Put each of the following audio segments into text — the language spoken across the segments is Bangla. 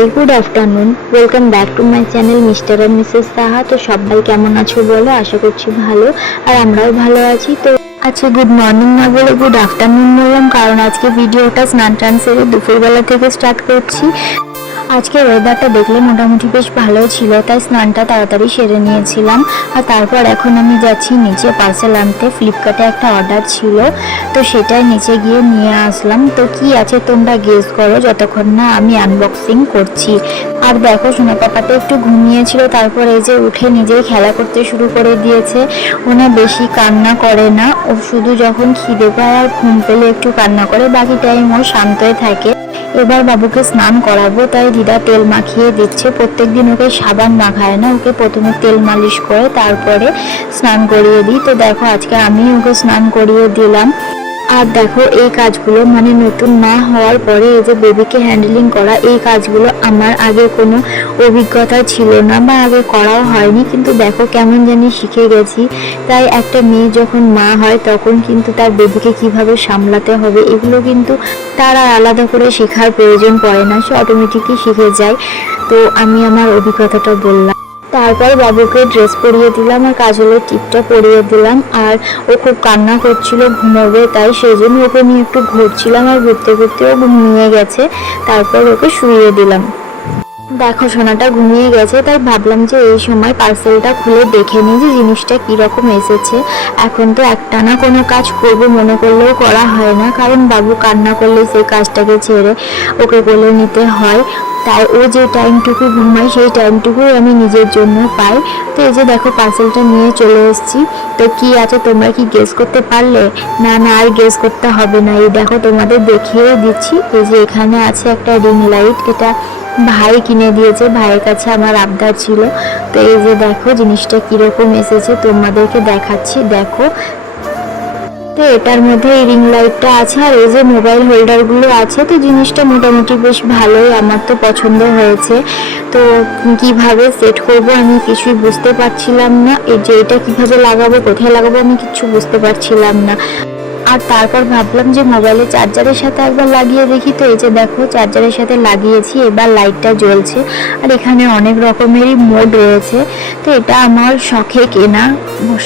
Hi good afternoon, welcome back to my channel mister and Mrs Saha. তো সবাই কেমন আছো বলো, আশা করছি ভালো, আর আমরাও ভালো আছি। তো আজকে গুড মর্নিং না বলে গুড আফটারনুন বললাম, কারণ আজকে ভিডিওটা স্নান টান সেরে দুপুরবেলা থেকে স্টার্ট করছি। আজকে ওয়েদারটা দেখলে মোটামুটি বেশ ভালো ছিল, তাই স্নানটা তাড়াতাড়ি সেরে নিয়েছিলাম। আর তারপর এখন আমি যাচ্ছি নিচে পার্সেল আনতে। ফ্লিপকার্টে একটা অর্ডার ছিল, তো সেটাই নিচে গিয়ে নিয়ে আসলাম। তো কি আছে তোমরা গেস করো যতক্ষণ না আমি আনবক্সিং করছি। আর দেখো সোনা পাপাটা একটু ঘুমিয়েছিল, তারপর এই যে উঠে নিজেই খেলা করতে শুরু করে দিয়েছে। ওনা বেশি কান্না করে না, ও শুধু যখন খিদে পায় আর ঘুম পেলে একটু কান্না করে, বাকি টাইম ও শান্তই থাকে। এবার বাবুকে স্নান করাবো, তাই দিদা তেল মাখিয়ে দিচ্ছে। প্রত্যেকদিন ওকে সাবান মাখায় না, ওকে প্রথমে তেল মালিশ করে তারপরে স্নান করিয়ে দিই। তো দেখো আজকে আমি ওকে স্নান করিয়ে দিলাম। আর দেখো এই কাজগুলো মানে নতুন মা হওয়ার পরে এই যে বেবিকে হ্যান্ডেলিং করা, এই কাজগুলো আমার আগে কোনো অভিজ্ঞতা ছিল না বা আগে করাও হয়নি, কিন্তু দেখো কেমন জানি শিখে গেছি। তাই একটা মেয়ে যখন মা হয় তখন কিন্তু তার বেবিকে কিভাবে সামলাতে হবে এগুলো কিন্তু তার আর আলাদা করে শেখার প্রয়োজন পড়ে না, সে অটোমেটিকই শিখে যায়। তো আমি আমার অভিজ্ঞতাটা বললাম। তারপর বাবুকে ড্রেস পরিয়ে দিলাম আর কাজলের টিপটা পরিয়ে দিলাম। আর ও খুব কান্না করছিল ঘুমোবে, তাই সেই জন্য ওকে নিয়ে একটু ঘুরছিলাম, আর ঘুরতে ঘুরতে ও ঘুমিয়ে গেছে। তারপর ওকে শুইয়ে দিলাম। দেখো সোনাটা ঘুমিয়ে গেছে, তাই ভাবলাম যে এই সময় পার্সেলটা খুলে দেখে নিই যে জিনিসটা কীরকম এসেছে। এখন তো একটানা কোনো কাজ করবো মনে করলেও করা হয় না, কারণ বাবু কান্না করলে সেই কাজটাকে ছেড়ে ওকে কোলে নিতে হয়। তাই ও যে টাইমটুকু ঘুমায় সেই টাইমটুকুই আমি নিজের জন্য পাই। তো এই যে দেখো পার্সেলটা নিয়ে চলে এসেছি। তো কি আছে তোমরা কি গেস করতে পারলে? না না, আর গেস করতে হবে না, এই দেখো তোমাদের দেখিয়ে দিচ্ছি। এই যে এখানে আছে একটা রিং লাইট, এটা ভাই কিনে দিয়েছে, ভাইয়ের কাছে আমার আবদার ছিল। তো এই যে দেখো জিনিসটা কিরকম এসেছে তোমাদেরকে দেখাচ্ছি, দেখো। তো এটার মধ্যে এই রিং লাইটটা আছে, আর এই যে মোবাইল হোল্ডারগুলো আছে। তো জিনিসটা মোটামুটি বেশ ভালোই, আমার তো পছন্দ হয়েছে। তো কিভাবে সেট করব আমি কিছুই বুঝতে পারছিলাম না, এই যে এটা কিভাবে লাগাবো কোথায় লাগাবো আমি কিছু বুঝতে পারছিলাম না। আর তারপর ভাবলাম যে মোবাইলের চার্জারের সাথে একবার লাগিয়ে দেখি। তো এই যে দেখো চার্জারের সাথে লাগিয়েছি, এবার লাইটটা জ্বলছে। আর এখানে অনেক রকমেরই মোড রয়েছে। তো এটা আমার শখে কেনা,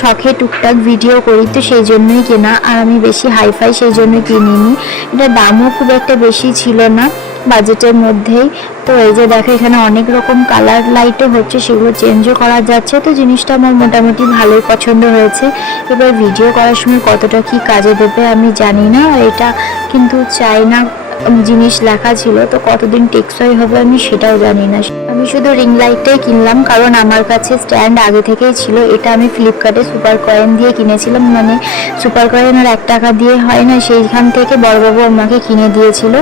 শখে টুকটাক ভিডিও করি তো সেই জন্যই কেনা, আর আমি বেশি হাইফাই সেই জন্য কিনিনি। এটা দামও খুব একটা বেশি ছিল না, বাজেটের মধ্যেই। তো এই যে দেখো এখানে অনেক রকম কালার লাইটও হচ্ছে, সেগুলো চেঞ্জও করা যাচ্ছে। তো জিনিসটা আমার মোটামুটি ভালোই পছন্দ হয়েছে। এবার ভিডিও করার সময় কতটা কি কাজে দেবে আমি জানি না, আর এটা কিন্তু চাইনা জিনিস লেখা ছিল, তো কতদিন টেকসই হবে আমি সেটাও জানি না। আমি শুধু রিং লাইটটাই কিনলাম, কারণ আমার কাছে স্ট্যান্ড আগে থেকেই ছিল। এটা আমি ফ্লিপকার্টে সুপার কয়েন দিয়ে কিনেছিলাম, মানে সুপার কয়েন আর 1 টাকা দিয়ে হয় না, সেইখান থেকে বড়বাবু আমাকে কিনে দিয়েছিল।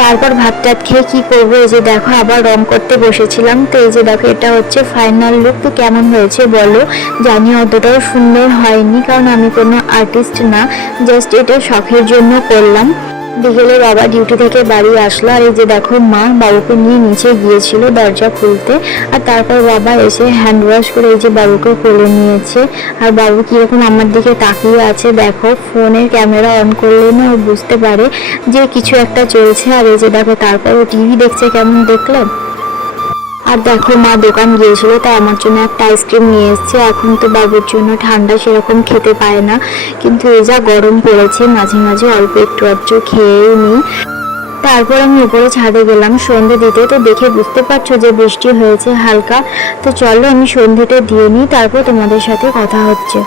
তারপর ভাত টাত খেয়ে কি করবো, এই যে দেখো আবার রং করতে বসেছিলাম। তো এই যে দেখো এটা হচ্ছে ফাইনাল লুক। তো কেমন হয়েছে বলো? জানি অতটাও সুন্দর হয়নি, কারণ আমি কোনো আর্টিস্ট না, জাস্ট এটা শখের জন্য করলাম। বিকেলে বাবা ডিউটি থেকে বাড়ি আসলো, আর এই যে দেখো মা বাবুকে নিয়ে নিচে গিয়েছিল দরজা খুলতে। আর তারপর বাবা এসে হ্যান্ড ওয়াশ করে এই যে বাবুকে কোলে নিয়েছে। আর বাবু কিরকম আমার দিকে তাকিয়ে আছে দেখো, ফোনের ক্যামেরা অন করলে না ও বুঝতে পারে যে কিছু একটা চলছে। আর এই যে দেখো তারপর ও টিভি দেখছে, কেমন দেখলে। আর দেখো মা দোকান গিয়েছিল, তাই আমার জন্য একটা আইসক্রিম নিয়ে এসছে। এখন তো বাবুর জন্য ঠান্ডা সেরকম খেতে পায় না, কিন্তু এই যা গরম পড়েছে মাঝে মাঝে অল্প একটু আধটু খেয়েই নিই। তারপর আমি উপরে ছাদে গেলাম সন্ধে দিতে। তো দেখে বুঝতে পারছো যে বৃষ্টি হয়েছে হালকা। তো চলো আমি সন্ধেটা দিয়ে নিই, তারপর তোমাদের সাথে কথা হচ্ছে।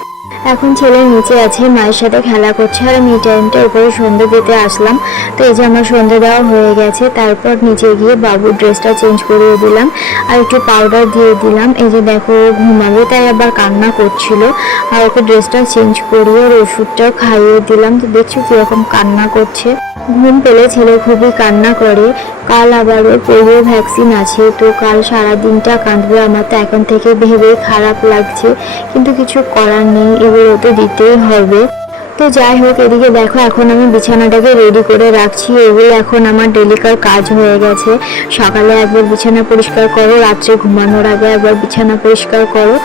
এখন ছেলে নিচে আছে, মায়ের সাথে খেলা করছে, আর আমি এই টাইমটা উপরে সন্ধে দিতে আসলাম। তো এই যে আমার সন্ধে দেওয়া হয়ে গেছে। তারপর নিচে গিয়ে বাবুর ড্রেসটা চেঞ্জ করিয়ে দিলাম, আর একটু পাউডার দিয়ে দিলাম। এই যে দেখো ও ঘুমাবে, তাই আবার কান্না করছিল, আর ওকে ড্রেসটা চেঞ্জ করিয়ে ওর ওষুধটাও খাইয়ে দিলাম। তো দেখছো কিরকম কান্না করছে। ঘুম পেলে ছেলে খুবই কান্না করে। কাল আবার ওর পোলিও ভ্যাকসিন আছে, তো কাল সারা দিনটা কাঁদবে। আমার তো এখন থেকে ভেবেই খারাপ লাগছে, কিন্তু কিছু করার নেই, এগুলো তো দিতেই হবে। তো যাই হোক, এদিকে দেখো এখন আমি বিছানাটাকে রেডি করে রাখছি। এগুলো এখন আমার ডেলিকার কাজ হয়ে গেছে। সকালে একবার বিছানা পরিষ্কার করো, রাত্রে ঘুমানোর আগে একবার বিছানা পরিষ্কার করো।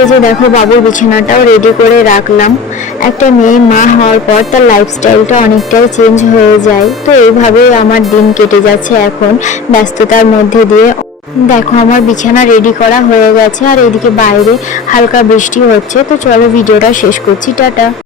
এই যে দেখো বাবুর বিছানাটাও রেডি করে রাখলাম। একটা মেয়ে মা হওয়ার পর তার লাইফস্টাইলটা অনেকটাই চেঞ্জ হয়ে যায়। তো এইভাবেই আমার দিন কেটে যাচ্ছে এখন ব্যস্ততার মধ্যে দিয়ে। দেখো আমার বিছানা রেডি করা হয়ে গেছে আর এদিকে বাইরে হালকা বৃষ্টি হচ্ছে। তো চলো ভিডিওটা শেষ করছি, টাটা।